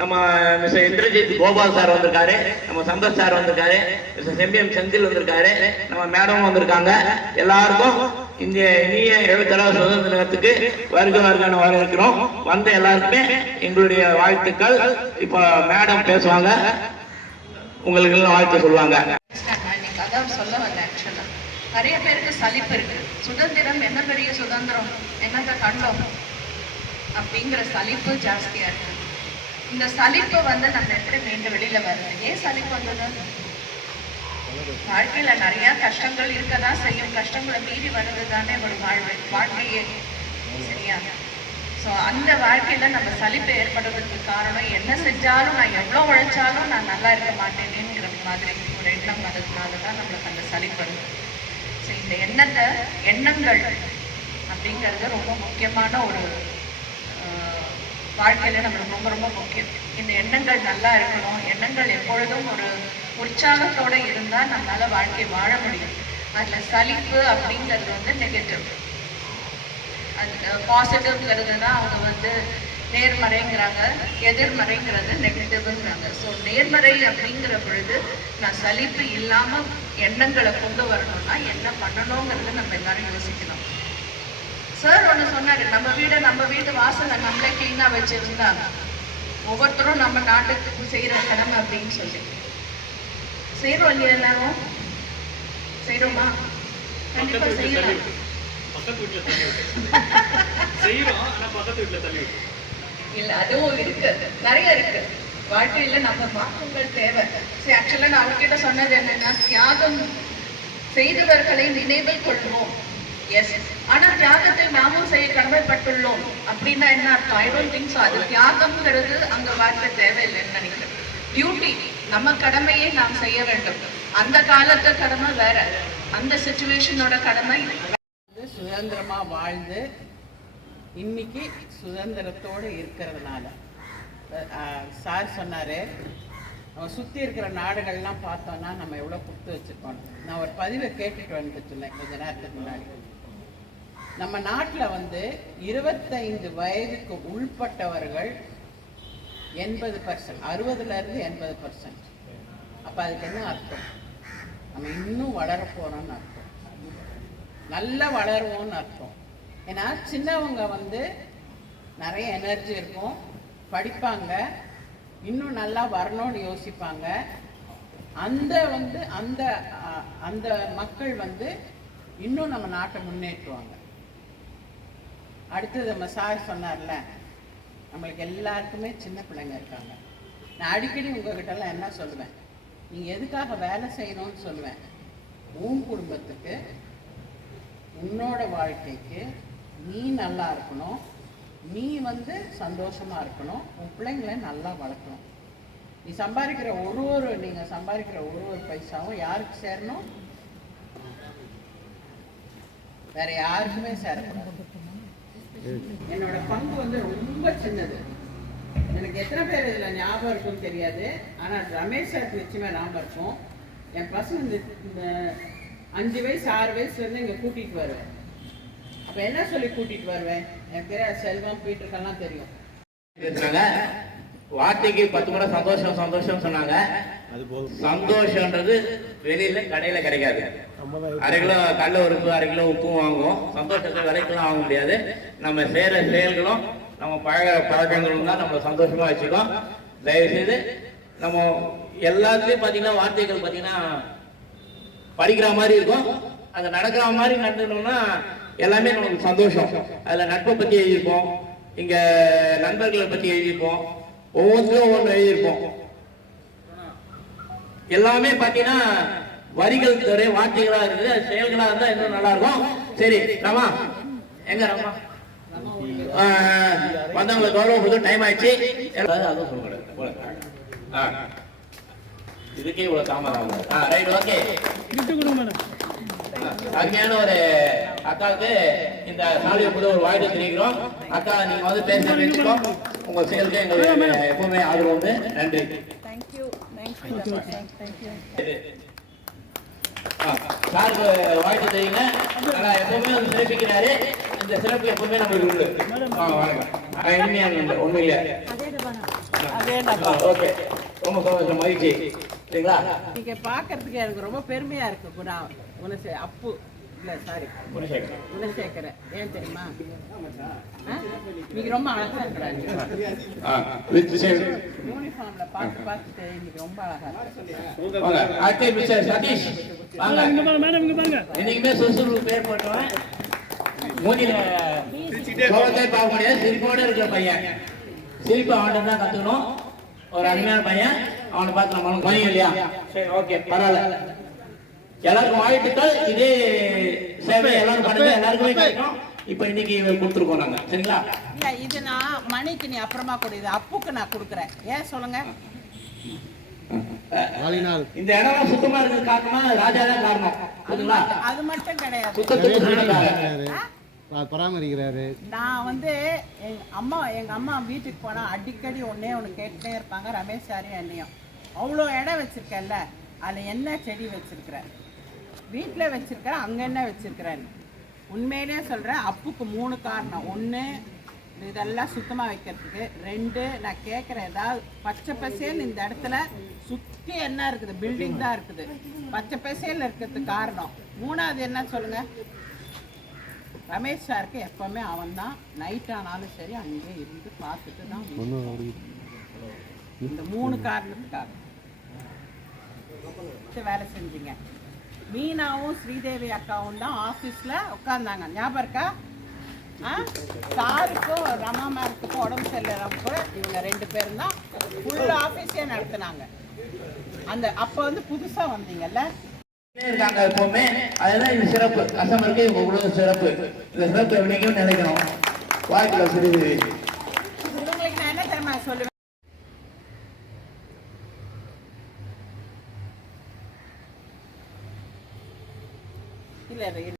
நம்ம mister Indrajit Gopal sir வந்திருக்காரு, நம்ம சம்பத் சார் வந்திருக்காரு, மிஸ்டர் செம்பியம் செந்தில் வந்திருக்காரு, நம்ம மேடம் வந்திருக்காங்க. எல்லாருக்கும் இந்த இனிய 77வது சுதந்திர தினத்துக்கு வருக வருகன்னு வரவேற்கிறோம். வந்த எல்லாருக்குமே எங்களுடைய வாழ்த்துக்கள். இப்ப மேடம் பேசுவாங்க, உங்களுக்கு வாழ்த்து சொல்லுவாங்க. நிறைய பேருக்கு சலிப்பு இருக்கு. சுதந்திரம் என்ன பெரிய சுதந்திரம், என்னத்தை கண்டோம் அப்படிங்கிற சலிப்பு ஜாஸ்தியா இருக்கு. இந்த சலிப்பு நம்ம எப்படி மீண்டு வெளியில வருது? ஏன் சலிப்பு வந்தது? வாழ்க்கையில நிறைய கஷ்டங்கள் இருக்கதான் செய்யும். கஷ்டங்களை மீறி வருவது தானே ஒரு வாழ்க்கையே, சரியா? ஸோ அந்த வாழ்க்கையில நம்ம சலிப்பு ஏற்படுறதுக்கு காரணம், என்ன செஞ்சாலும் நான் எவ்வளோ உழைச்சாலும் நான் நல்லா இருக்க மாட்டேனேங்கிற மாதிரி ஒரு எண்ணம் வந்ததுனால தான் நம்மளுக்கு அந்த சலிப்பு வருது. ஸோ இந்த எண்ணங்கள் அப்படிங்கிறது ரொம்ப முக்கியமான ஒரு வாழ்க்கையில நம்மளுக்கு ரொம்ப ரொம்ப முக்கியம். இந்த எண்ணங்கள் நல்லா இருக்கணும். எண்ணங்கள் எப்பொழுதும் ஒரு உற்சாகத்தோட இருந்தால் நம்மளால வாழ்க்கையை வாழ முடியும். அதுல சலிப்பு அப்படிங்கிறது நெகட்டிவ். அது பாசிட்டிவ்ங்கிறது தான் அவங்க நேர்மறைங்கிறாங்க, எதிர்மறைங்கிறது நெகட்டிவ்ங்கிறாங்க. ஸோ நேர்மறை அப்படிங்கிற பொழுது நான் சலிப்பு இல்லாம எண்ணங்களை கொண்டு வரணும்னா என்ன பண்ணணுங்கிறத நம்ம எல்லாரும் யோசிக்கணும். சார் ஒன்று சொன்னாரு, நம்ம வீட்டு வாசலை நம்மளே கிளீனா வச்சிருந்தாங்க. ஒவ்வொருத்தரும் நம்ம நாட்டுக்கு செய்யற கடமை அப்படின்னு சொல்லி செய்யறோம் இல்லையா? எல்லாரும் செய்யறோமா? கண்டிப்பா செய்யலாம். இல்ல, அதுவும் இருக்கு, நிறைய இருக்கு. வாழ்க்கையில நம்ம மாற்றங்கள் தேவை. ஆக்சுவலா நான் அவர்கிட்ட சொன்னது என்னன்னா, தியாகம் செய்தவர்களை நினைவில் கொள்வோம். எஸ், ஆனா தியாகத்தை நாமும் செய்ய கடமைப்பட்டுள்ளோம் அப்படின்னா என்ன அர்த்தம்? I don't think so. அது தியாகம்ங்கிறது அங்க வார்த்தை தேவையில்லைன்னு நினைக்கிறேன். டியூட்டி, நம்ம கடமையை நாம் செய்ய வேண்டும். அந்த காலத்து கடமை வேற, அந்த சிச்சுவேஷனோட கடமை. சுதந்திரமா வாழ்ந்து இன்னைக்கு சுதந்திரத்தோடு இருக்கிறதுனால சார் சொன்னாரு, நம்ம சுற்றி இருக்கிற நாடுகள்லாம் பார்த்தோன்னா நம்ம எவ்வளோ கொடுத்து வச்சுருக்கோம். நான் ஒரு பதிவை கேட்டுட்டு வந்துட்டு இருந்தேன் கொஞ்ச நேரத்துக்கு முன்னாடி. நம்ம நாட்டில் 25 வயதுக்கு உள்பட்டவர்கள் 80%, 60லேருந்து 80%. அப்போ அதுக்கு என்ன அர்த்தம்? நம்ம இன்னும் வளர போகிறோம்னு அர்த்தம், நல்லா வளருவோம்னு அர்த்தம். ஏன்னா சின்னவங்க நிறைய எனர்ஜி இருக்கும், படிப்பாங்க, இன்னும் நல்லா வரணும்னு யோசிப்பாங்க. அந்த அந்த அந்த மக்கள் இன்னும் நம்ம நாட்டை முன்னேற்றுவாங்க. அடுத்தது நம்ம சார் சொன்னார்ல, நம்மளுக்கு எல்லாருக்குமே சின்ன பிள்ளைங்க இருக்காங்க. நான் அடிக்கடி உங்ககிட்டலாம் என்ன சொல்லுவேன், நீங்கள் எதுக்காக வேலை செய்யணும்னு சொல்லுவேன். உன் குடும்பத்துக்கு, உன்னோட வாழ்க்கைக்கு நீ நல்லா இருக்கணும், நீ சந்தோஷமா இருக்கணும், உன் பிள்ளைங்களை நல்லா வளர்க்கணும். நீ சம்பாதிக்கிற நீங்கள் சம்பாதிக்கிற ஒரு பைசாவும் யாருக்கு சேரணும்? வேற யாருக்குமே சேரக்கூடாது. என்னோட பங்கு ரொம்ப சின்னது. எனக்கு எத்தனை பேர் இதுல ஞாபகம் இருக்குன்னு தெரியாது, ஆனா ரமேஷ் சார் நிச்சயமா ஞாபகம் இருக்கும். என் பசங்க இந்த 5 வயசு 6 வயசுல இருந்து இங்க கூட்டிட்டு வருவேன். அப்ப என்ன சொல்லி கூட்டிட்டு வருவேன்? எனக்கு தெரியாது, செல்வம் பீட்டருக்கெல்லாம் தெரியும். வார்த்தைக்கு 10 முறை சந்தோஷம் சந்தோஷம் சொன்னாங்க. சந்தோஷம்ன்றது வெளியில கடையில கிடைக்காது. 1/2 கிலோ கடலை உறுப்பு 1/2 கிலோ உப்பும் வாங்குவோம். சந்தோஷத்தை விலைக்கெல்லாம் வாங்க முடியாது. நம்ம செய்யற செயல்களும் நம்ம பழக்கங்களும் தான் நம்மளை சந்தோஷமா வச்சுக்கோம். தயவு செய்து நம்ம எல்லாத்துலயும் பாத்தீங்கன்னா வார்த்தைகள் பாத்தீங்கன்னா படிக்கிற மாதிரி இருக்கும், அது நடக்கிற மாதிரி நடந்துக்கணும்னா எல்லாமே நமக்கு சந்தோஷம். அதுல நட்பை பத்தி எழுதியிருப்போம், இங்க நண்பர்களை பத்தி எழுதியிருப்போம், ஒவ்வொன்றும் ஒவ்வொன்று எழுதியிருப்போம். எல்லாமே பாத்தீங்கன்னா வரிகள் தவிர வார்த்தைகளா இருக்குது, செயல்களா இருந்தா இன்னும் நல்லா இருக்கும். சரி ராமா, எங்க ராமா வந்தவங்களை கௌரவம் டைம் ஆயிடுச்சு. அதுவும் சொல்லுங்க, இதுக்கே இவ்வளவு தாமதம். Right, okay. அருமையான ஒரு அக்காவுக்கு இந்த சாலையை புது ஒரு வாழ்த்து தெரிவிக்கிறோம். அக்கா, நீங்க பேசுறோம், உங்க செயலுக்கு எங்களுக்கு எப்பவுமே ஆதரவு. நன்றி. சாருக்கு வாழ்த்து தெரியுங்க. எப்பவுமே சிறப்பிக்கிறாரு. இந்த சிறப்பு எப்பவுமே நம்மளுக்கு உண்டு. வணக்கம். இனிமையான ஒன்றும் இல்லை. ஓகே, ரொம்ப சந்தோஷம், மகிழ்ச்சி. சரிங்களா? நீங்க பாக்குறதுக்கு எனக்கு ரொம்ப பெருமையா இருக்கு. குணா அப்பு இல்ல சாரி குணசேகரன். ஏன் தெரியுமா? நீங்க ரொம்ப அழகா இருக்கிறாங்க. யூனிஃபார்ம்ல பார்த்துட்டு இன்னைக்கு ரொம்ப அழகா இருக்கு. மிஸ்டர் சதீஷ் என்னைக்குமே சுறுசுறுப்பு பேர் போட்டவன், மூஞ்சில கோபத்தை பார்க்க முடியாது, சிரிப்போட இருக்கிற பையன். சிரிப்பு அவன்கிட்ட தான் கத்துக்கணும். ஒரு அருமையான பையன், அவனை பார்த்து நம்ம மொழியும் இல்லையா? சரி, ஓகே, பரவாயில்ல. எல்லாருக்கும் வாழ்த்துக்கள். இதே சேவை எல்லாரும் பண்ணுங்க, எல்லாருக்குமே கிடைக்கும். இப்ப இன்னைக்கு கொடுத்துருக்கோம் நாங்க. சரிங்களா? இல்ல, இது நான் மணிக்கு நீ அப்புறமா கொடு, இது அப்புக்கு நான் கொடுக்குறேன். ஏன் சொல்லுங்க? இந்த இடம் சுத்தமா இருக்கிறது காரணமா ராஜா தான் காரணம். அது மட்டும் கிடையாது, பராமரிக்கிறாரு. நான் எங்க அம்மா வீட்டுக்கு போனா அடிக்கடி ஒன்னே ஒன்று கேட்டுட்டே இருப்பாங்க, ரமேஷ் சாரியும் என்னையும். அவ்வளோ இடம் வச்சிருக்கேன்ல, அதில் என்ன செடி வச்சிருக்கிற, வீட்டில் வச்சிருக்கிற, அங்கே என்ன வச்சிருக்கிறேன்னு. உண்மையிலே சொல்கிறேன், அப்புக்கு 3 காரணம். 1, இதெல்லாம் சுத்தமாக வைக்கிறதுக்கு. 2, நான் கேட்குறேன், ஏதாவது பச்சை பசேல் இந்த இடத்துல சுற்றி என்ன இருக்குது, பில்டிங் தான் இருக்குது, பச்சை பசேல் இருக்கிறதுக்கு காரணம். 3வது என்ன சொல்லுங்க? ரமேஷ் சாருக்கு எப்பவுமே அவன் தான் நைட் ஆனாலும் சரி அங்கே இருந்து பார்த்துட்டு தான். இந்த 3 காரணத்துக்காக வேலை செஞ்சீங்க. மீனாவும் ஸ்ரீதேவி அக்காவும் தான் ஆஃபீஸில் உட்காந்தாங்க, ஞாபகம் இருக்கா? சாருக்கும் ரமா மேடத்துக்கும் உடம்பு சரியில்லாம கூட இவங்க 2 பேரும் தான் ஃபுல் ஆஃபீஸே நடத்துனாங்க. அப்போ புதுசாக வந்தீங்கல்ல இருக்காங்க எப்பவுமே. அதுதான் இது சிறப்பு. கஸ்டமருக்கு இவ்வளவு சிறப்பு. இந்த சிறப்பு எப்படிக்கும் நினைக்கணும் வாழ்க்கையில. சிறிது இவங்களுக்கு நான் என்ன தெரியுமா சொல்லுவேன், இல்லை